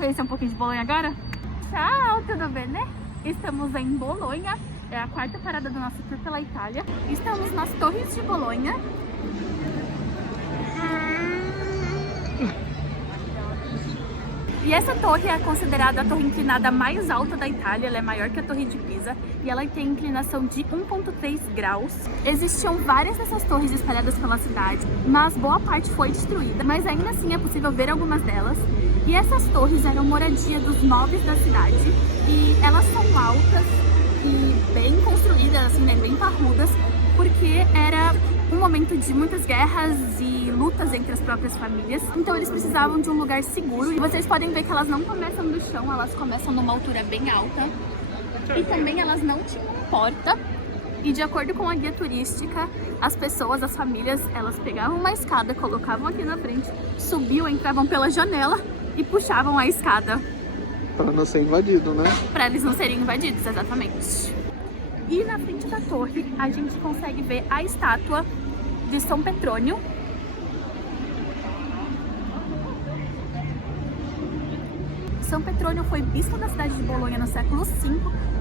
conhecer um pouquinho de Bolonha agora? Tchau, tudo bem, né? Estamos em Bolonha, é a quarta parada do nosso tour pela Itália. Estamos nas Torres de Bolonha. E essa torre é considerada a torre inclinada mais alta da Itália, ela é maior que a Torre de Pisa e ela tem inclinação de 1,3 graus. Existiam várias dessas torres espalhadas pela cidade, mas boa parte foi destruída, mas ainda assim é possível ver algumas delas. E essas torres eram moradia dos nobres da cidade e elas são altas e bem construídas, assim, né, bem parrudas, porque era um momento de muitas guerras e lutas entre as próprias famílias. Então eles precisavam de um lugar seguro. E vocês podem ver que elas não começam do chão, elas começam numa altura bem alta. E também elas não tinham porta. E de acordo com a guia turística, as pessoas, as famílias, elas pegavam uma escada, colocavam aqui na frente, subiam, entravam pela janela e puxavam a escada. Para não ser invadido, né? Para eles não serem invadidos, exatamente. E na frente da torre a gente consegue ver a estátua de São Petrônio. São Petrônio foi bispo da cidade de Bolonha no século V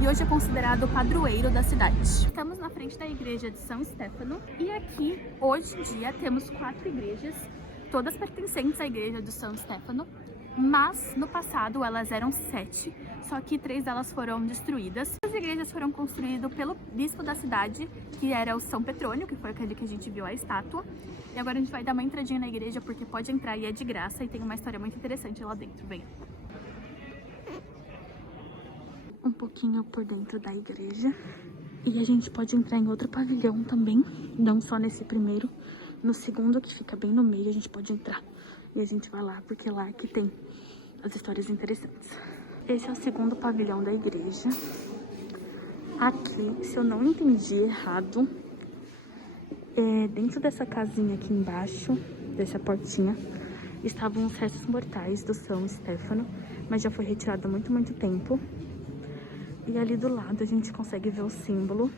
e hoje é considerado o padroeiro da cidade. Estamos na frente da igreja de São Stefano e aqui, hoje em dia, temos 4 igrejas, todas pertencentes à igreja de São Stefano, mas no passado elas eram 7, só que 3 delas foram destruídas. As igrejas foram construídas pelo bispo da cidade, que era o São Petrônio, que foi aquele que a gente viu a estátua. E agora a gente vai dar uma entradinha na igreja, porque pode entrar e é de graça, e tem uma história muito interessante lá dentro, vem. Um pouquinho por dentro da igreja. E a gente pode entrar em outro pavilhão também, não só nesse primeiro. No segundo, que fica bem no meio, a gente pode entrar. E a gente vai lá, porque lá é que tem as histórias interessantes. Esse é o segundo pavilhão da igreja. Aqui, se eu não entendi errado, dentro dessa casinha aqui embaixo, dessa portinha, estavam os restos mortais do São Stefano, mas já foi retirado há muito, muito tempo. E ali do lado a gente consegue ver o símbolo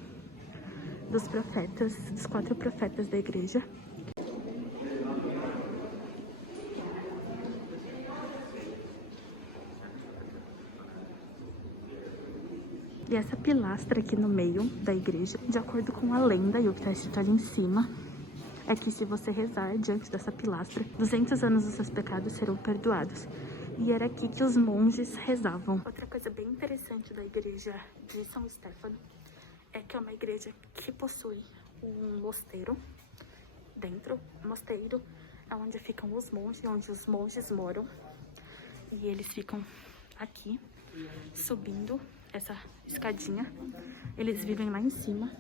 dos profetas, dos 4 profetas da igreja. E essa pilastra aqui no meio da igreja, de acordo com a lenda e o que está escrito ali em cima, é que se você rezar diante dessa pilastra, 200 anos dos seus pecados serão perdoados. E era aqui que os monges rezavam. Outra coisa bem interessante da igreja de São Stefano é que é uma igreja que possui um mosteiro dentro. O mosteiro é onde ficam os monges, onde os monges moram. E eles ficam aqui, subindo essa escadinha. Eles vivem lá em cima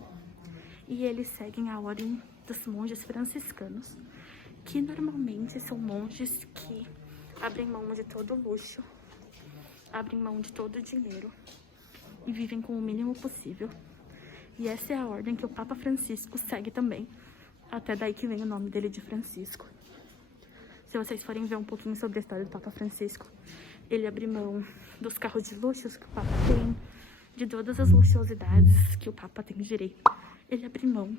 e eles seguem a ordem dos monges franciscanos, que normalmente são monges que abrem mão de todo luxo, abrem mão de todo o dinheiro e vivem com o mínimo possível. E essa é a ordem que o Papa Francisco segue também, até daí que vem o nome dele de Francisco. Se vocês forem ver um pouquinho sobre a história do Papa Francisco, ele abre mão dos carros de luxos que o Papa tem, de todas as luxuosidades que o Papa tem direito. Ele abre mão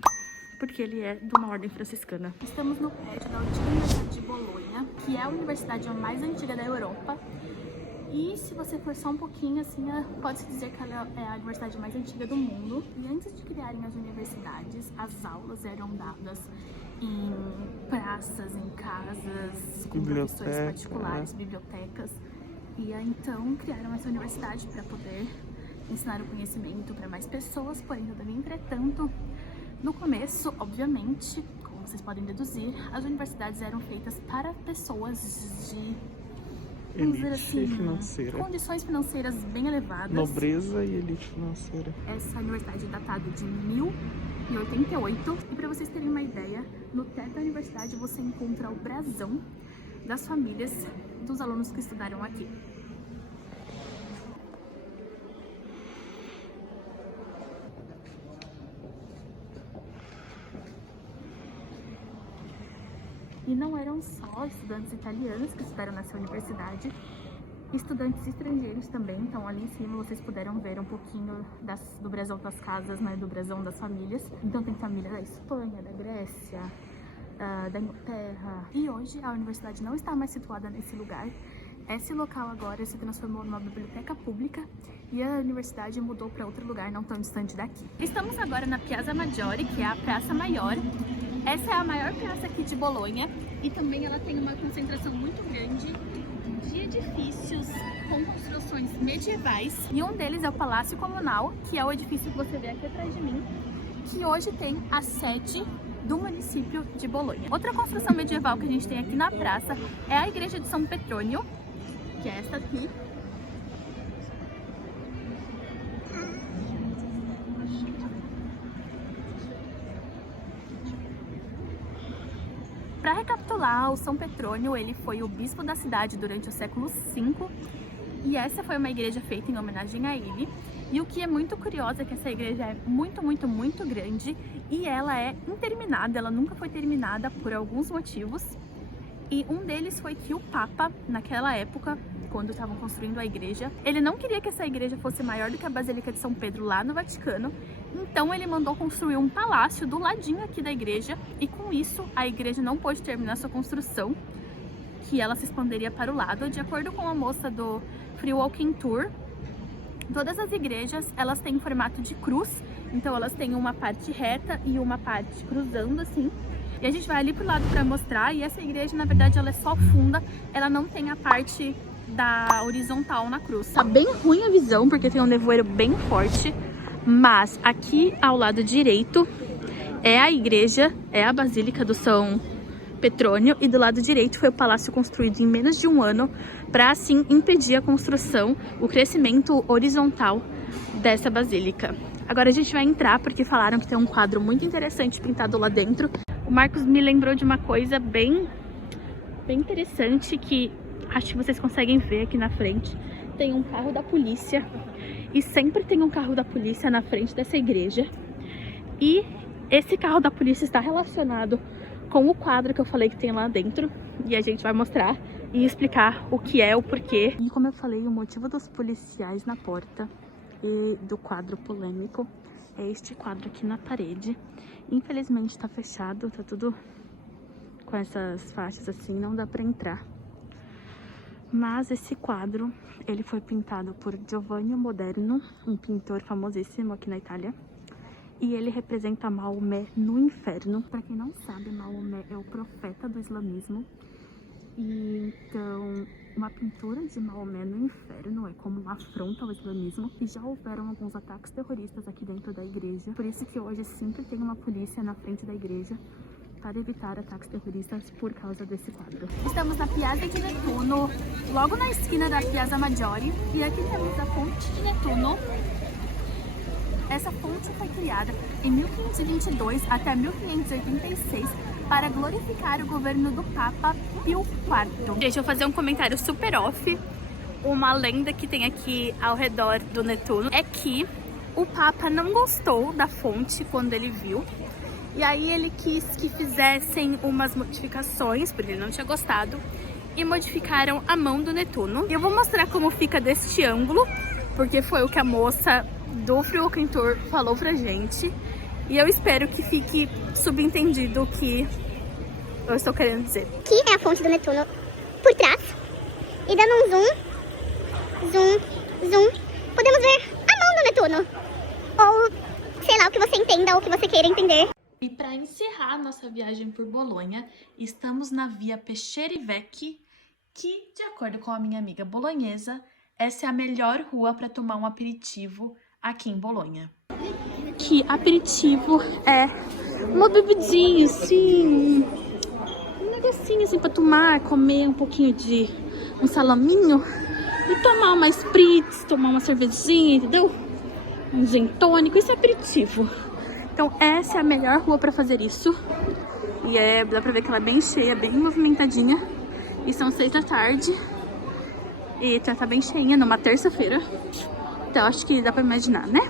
porque ele é de uma ordem franciscana. Estamos no prédio da antiga Universidade de Bolonha, que é a universidade mais antiga da Europa. E se você for só um pouquinho, assim, pode-se dizer que ela é a universidade mais antiga do mundo. E antes de criarem as universidades, as aulas eram dadas em praças, em casas, com professores particulares, bibliotecas. E aí, então, criaram essa universidade para poder ensinar o conhecimento para mais pessoas, porém, todavia, entretanto, no começo, obviamente, como vocês podem deduzir, as universidades eram feitas para pessoas de, vamos dizer assim, financeira, condições financeiras bem elevadas. Nobreza e elite financeira. Essa universidade é datada de 1088. E para vocês terem uma ideia, no teto da universidade você encontra o brasão das famílias dos alunos que estudaram aqui. E não eram só estudantes italianos que estudaram nessa universidade, estudantes estrangeiros também. Então ali em cima vocês puderam ver um pouquinho do brasão das casas, né, do brasão das famílias. Então tem família da Espanha, da Grécia, da Inglaterra. E hoje a universidade não está mais situada nesse lugar, Esse local agora se transformou numa biblioteca pública e a universidade mudou para outro lugar não tão distante daqui. Estamos agora na Piazza Maggiore, que é a Praça Maior. Essa é a maior praça aqui de Bolonha e também ela tem uma concentração muito grande de edifícios com construções medievais. E um deles é o Palácio Comunal, que é o edifício que você vê aqui atrás de mim, que hoje tem a sede do município de Bolonha. Outra construção medieval que a gente tem aqui na praça é a Igreja de São Petronio, que é essa aqui. Para recapitular, o São Petronio, ele foi o bispo da cidade durante o século V e essa foi uma igreja feita em homenagem a ele. E o que é muito curioso é que essa igreja é muito grande e ela é interminada, ela nunca foi terminada por alguns motivos. E um deles foi que o Papa, naquela época, quando estavam construindo a igreja, ele não queria que essa igreja fosse maior do que a Basílica de São Pedro lá no Vaticano, então ele mandou construir um palácio do ladinho aqui da igreja e com isso a igreja não pôde terminar sua construção, que ela se expandiria para o lado. De acordo com a moça do Free Walking Tour, todas as igrejas elas têm formato de cruz, então elas têm uma parte reta e uma parte cruzando assim. E a gente vai ali pro lado para mostrar, e essa igreja, na verdade, ela é só funda, ela não tem a parte da horizontal na cruz. Tá bem ruim a visão, porque tem um nevoeiro bem forte, mas aqui ao lado direito é a igreja, é a Basílica do São Petronio, e do lado direito foi o palácio construído em menos de um ano, para assim impedir a construção, o crescimento horizontal dessa basílica. Agora a gente vai entrar, porque falaram que tem um quadro muito interessante pintado lá dentro. O Marcos me lembrou de uma coisa bem interessante que acho que vocês conseguem ver aqui na frente. Tem um carro da polícia e sempre tem um carro da polícia na frente dessa igreja. E esse carro da polícia está relacionado com o quadro que eu falei que tem lá dentro. E a gente vai mostrar e explicar o que é, o porquê. E como eu falei, o motivo dos policiais na porta e do quadro polêmico é este quadro aqui na parede. Infelizmente tá fechado, tá tudo com essas faixas assim, não dá pra entrar. Mas esse quadro, ele foi pintado por Giovanni Moderno, um pintor famosíssimo aqui na Itália. E ele representa Maomé no inferno. Pra quem não sabe, Maomé é o profeta do islamismo. E então, uma pintura de Maomé no inferno é como uma afronta ao islamismo. E já houveram alguns ataques terroristas aqui dentro da igreja. Por isso que hoje sempre tem uma polícia na frente da igreja para evitar ataques terroristas por causa desse quadro. Estamos na Piazza di Nettuno, logo na esquina da Piazza Maggiore. E aqui temos a Fonte de Nettuno. Essa fonte foi criada em 1522 até 1586 para glorificar o governo do Papa Pio IV. Deixa eu fazer um comentário super off. Uma lenda que tem aqui ao redor do Nettuno é que o Papa não gostou da fonte quando ele viu. E aí ele quis que fizessem umas modificações, porque ele não tinha gostado, e modificaram a mão do Nettuno. E eu vou mostrar como fica deste ângulo, porque foi o que a moça do Free Walking Tour falou pra gente. E eu espero que fique subentendido o que eu estou querendo dizer. Aqui é a fonte do Nettuno por trás. E dando um zoom, podemos ver a mão do Nettuno. Ou, sei lá, o que você entenda ou o que você queira entender. E para encerrar nossa viagem por Bolonha, estamos na via Pesceri Vecchi, que, de acordo com a minha amiga bolonhesa, essa é a melhor rua para tomar um aperitivo aqui em Bolonha. Que aperitivo é uma bebidinha assim, um negocinho assim para tomar, comer um pouquinho de um salaminho e tomar uma spritz, tomar uma cervejinha, entendeu? Um gin tônico, isso é aperitivo. Então essa é a melhor rua para fazer isso. E dá pra ver que ela é bem cheia, bem movimentadinha. E são 6 da tarde. E já tá bem cheinha numa terça-feira. Então acho que dá pra imaginar, né?